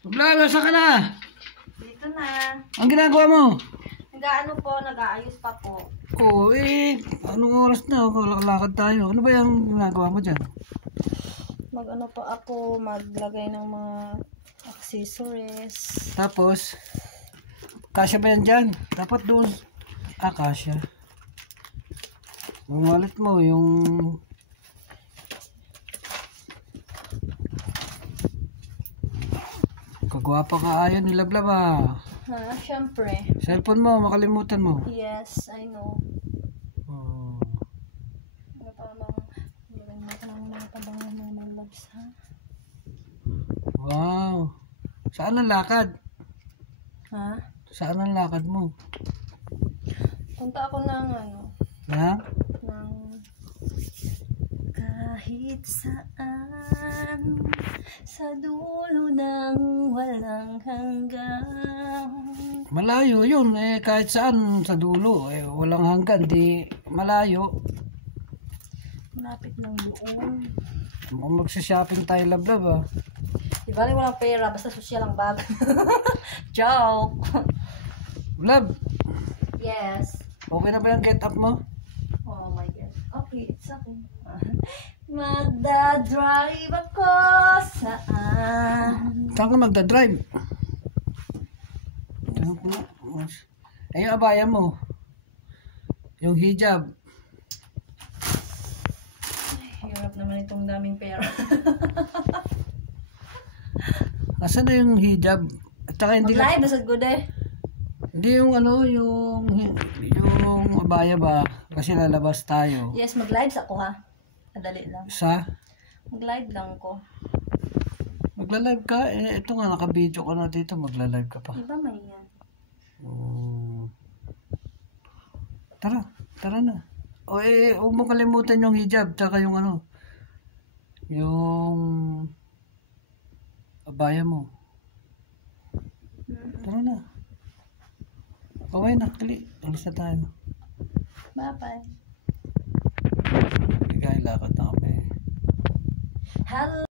Vlog, saan ka na? Dito na. Ang ginagawa mo? Nag-ano po, nag-aayos pa po. Oo, anong oras na? Lakad tayo. Ano ba yung ginagawa mo dyan? Mag-ano po ako, maglagay ng mga accessories. Tapos, kasya ba yan dyan? Dapat doon. Kasya. Yung wallet mo, yung... Kagwapa ka ayon, nilablab ah. Ha, syempre. Cellphone mo, makalimutan mo. Yes, I know. Oh. Ano pa mga tabangan ng mga loves, ha? Wow. Saan ang lakad? Ha? Saan ang lakad mo? Punta ako ng Ha? ng kahit saan sa dulo ng walang hanggan. Malayo yun. Kahit saan sa dulo. Walang hanggan. Di malayo. Malapit lang doon. Magsha-shopping tayo, lablab ah. Di bali walang pera, basta social ang bag. Joke! Lab, Yes. okay na ba yung get up mo? Oh my God. Okay, it's okay. Magdadrive ako saan? Saan ka magdadrive? Yung abaya mo. Yung hijab. Hirap naman itong daming pera. Asan na yung hijab? At saka hindi ka... Mag-live, nasa good eh. Hindi yung yung abaya ba? Kasi lalabas tayo. Yes, mag-live ako ha. Madali lang. Sa? Mag-live lang ko. Magla-live ka? Ito nga, naka-video ka na dito. Magla-live ka pa. Iba may yan. Tara, tara na. Huwag mo kalimutan yung hijab. Tsaka yung yung abaya mo. Tara na. Okay na, kali. Alis na tayo. Bye-bye. Bigay lakad na kami. Hello.